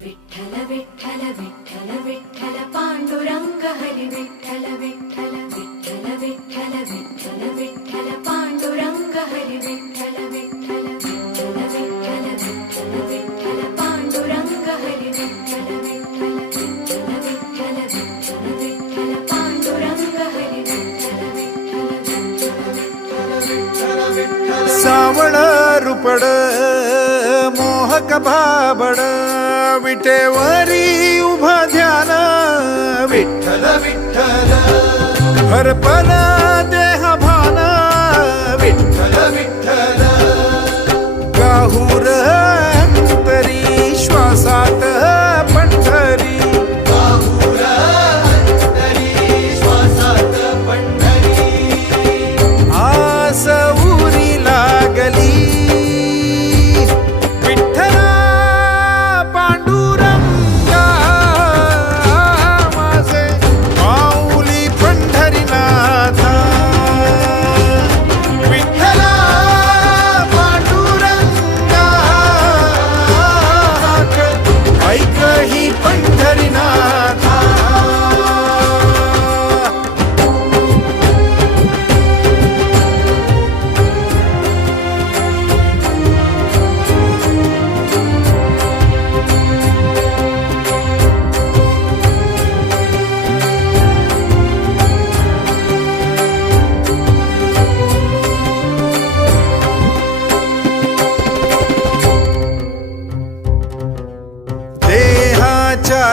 विठ्ठल विठ्ठल विठ्ठल विठ्ठल पांडुरंग हरी विठ्ठल विठ्ठल विठ्ठल विठ्ठल विठ्ठल विठ्ठल पांडुरंग हरी विठ्ठल विठ्ठल विठ्ठल विठ्ठल विठ्ठल विठ्ठल पांडुरंग हरी विठ्ठल विठ्ठल विठ्ठल विठ्ठल विठ्ठल विठ्ठल पांडुरंग हरी विठ्ठल विठ्ठल सावळ रुपड मोहक भाबड विटेवरी उभा ध्यान विठ्ठल विठ्ठल हरपल देह भान विठ्ठल विठ्ठल गाहुर अंतरी श्वासात पंढरी गाहुर अंतरी श्वासात पंढरी आस उरी लागली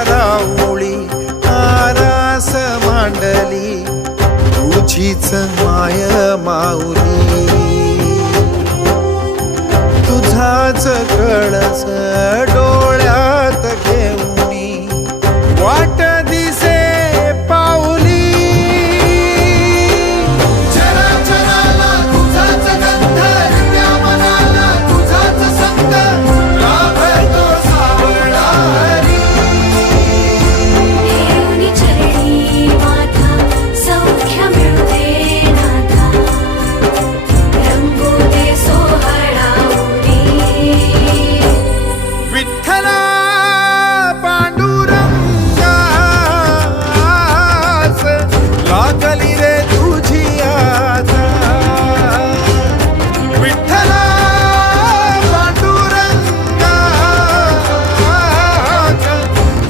राऊळी आरास मांडली तुझीच माय माऊली तुझाच कळस डोळ्यात घेऊनी वाट दिसे पाऊली चराचराला तुझाच गंध त्या मनाला तुझाच संग लाभतो सावळारी लागली रे तुझी आता विठ्ठला पांडुरंगा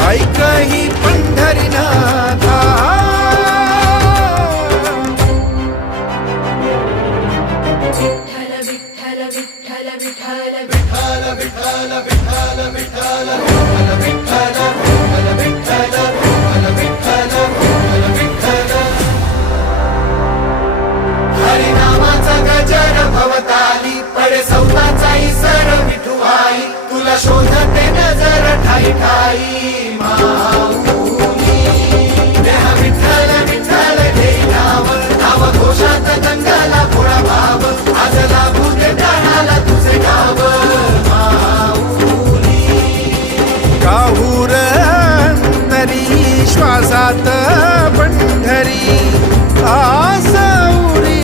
ऐक ही पंढरीनाथा विठ्ठल विठ्ठल विठ्ठल विठ्ठल विठ्ठल विठ्ठल विठ्ठल विठ्ठल विठ्ठल विठ्ठल विठ्ठल विठ्ठल हरिनामाचा गजर भवताली पडे सौताचा इसर विठुआई तुला शोधते नजर ठाई ठाई